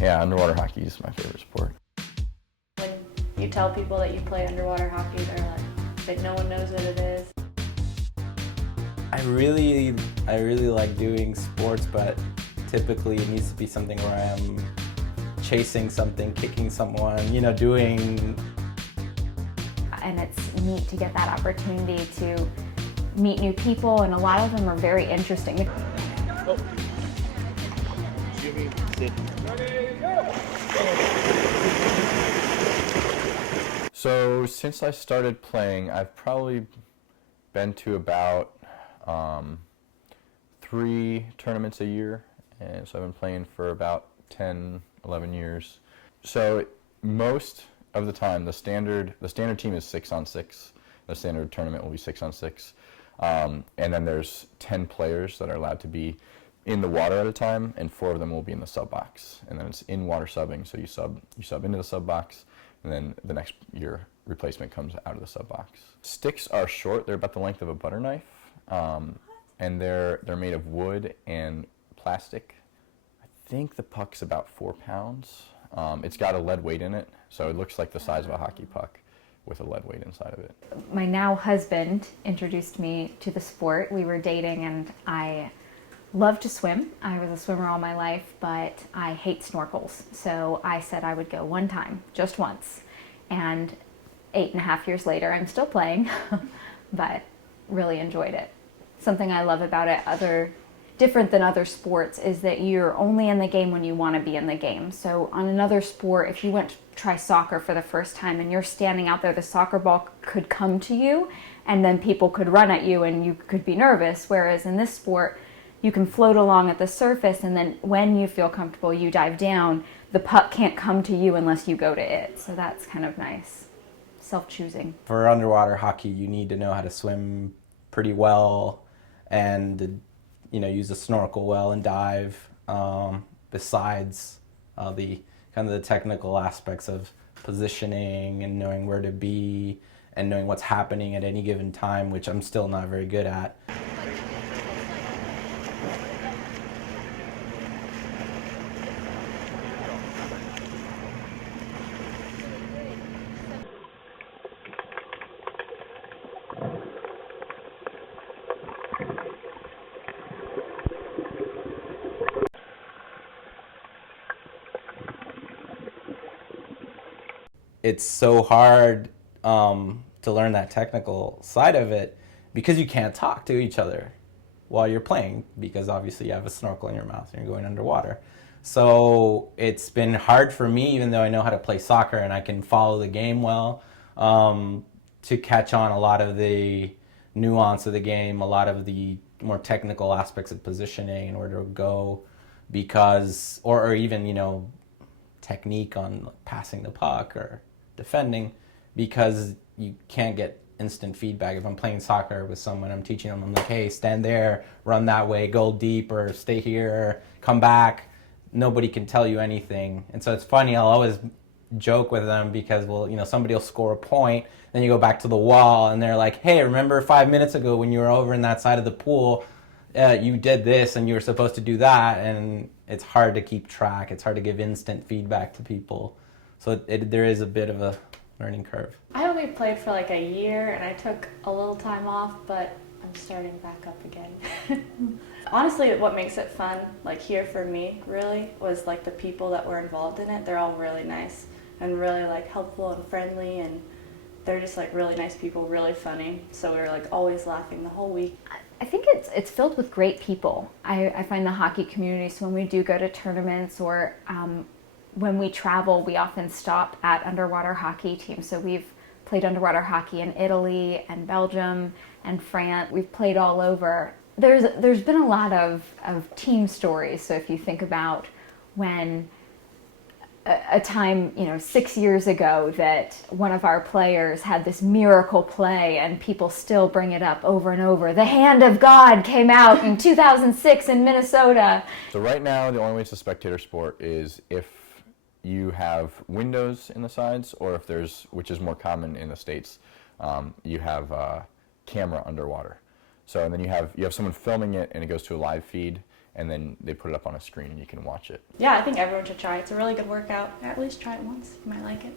Yeah, underwater hockey is my favorite sport. When you tell people that you play underwater hockey, they're like, that no one knows what it is. I really like doing sports, but typically it needs to be something where I'm chasing something, kicking someone, doing. And it's neat to get that opportunity to meet new people, and a lot of them are very interesting. Oh. Jimmy, sit. So since I started playing, I've probably been to about 3 tournaments a year, and so I've been playing for about 10, 11 years. So most of the time, the standard team is 6-on-6. The standard tournament will be 6-on-6, and then there's 10 players that are allowed to be in the water at a time, and 4 of them will be in the sub box. And then it's in water subbing, so you sub into the sub box, and then your replacement comes out of the sub box. Sticks are short; they're about the length of a butter knife, and they're made of wood and plastic. I think the puck's about 4 pounds. It's got a lead weight in it, so it looks like the size of a hockey puck with a lead weight inside of it. My now husband introduced me to the sport. We were dating, and I love to swim. I was a swimmer all my life, but I hate snorkels. So I said I would go one time, just once. And 8.5 years later, I'm still playing, but really enjoyed it. Something I love about it, different than other sports, is that you're only in the game when you want to be in the game. So on another sport, if you went to try soccer for the first time and you're standing out there, the soccer ball could come to you and then people could run at you and you could be nervous. Whereas in this sport, you can float along at the surface, and then when you feel comfortable, you dive down. The puck can't come to you unless you go to it. So that's kind of nice. Self-choosing. For underwater hockey, you need to know how to swim pretty well and use a snorkel well and dive. Besides the kind of the technical aspects of positioning and knowing where to be and knowing what's happening at any given time, which I'm still not very good at. It's so hard to learn that technical side of it because you can't talk to each other while you're playing, because obviously you have a snorkel in your mouth and you're going underwater. So it's been hard for me, even though I know how to play soccer and I can follow the game well, to catch on a lot of the nuance of the game, a lot of the more technical aspects of positioning and where to go, because, or even, technique on passing the puck or defending, because you can't get instant feedback. If I'm playing soccer with someone, I'm teaching them, I'm like, hey, stand there, run that way, go deep, or stay here, come back. Nobody can tell you anything. And so it's funny, I'll always joke with them because, somebody will score a point, then you go back to the wall and they're like, hey, remember 5 minutes ago when you were over in that side of the pool, you did this and you were supposed to do that. And it's hard to keep track. It's hard to give instant feedback to people. So there is a bit of a learning curve. I only played for like a year and I took a little time off, but I'm starting back up again. Honestly, what makes it fun, like here for me, really, was like the people that were involved in it. They're all really nice and really like helpful and friendly, and they're just like really nice people, really funny. So we were like always laughing the whole week. I think it's filled with great people. I find the hockey community, so when we do go to tournaments or when we travel, we often stop at underwater hockey teams. So we've played underwater hockey in Italy and Belgium and France. We've played all over. There's been a lot of team stories. So if you think about when a time, 6 years ago, that one of our players had this miracle play and people still bring it up over and over. The hand of God came out in 2006 in Minnesota. So right now, the only way it's a spectator sport is if you have windows in the sides, or if there's, which is more common in the States, you have a camera underwater. So and then you have someone filming it, and it goes to a live feed, and then they put it up on a screen and you can watch it. Yeah, I think everyone should try it. It's a really good workout. At least try it once. You might like it.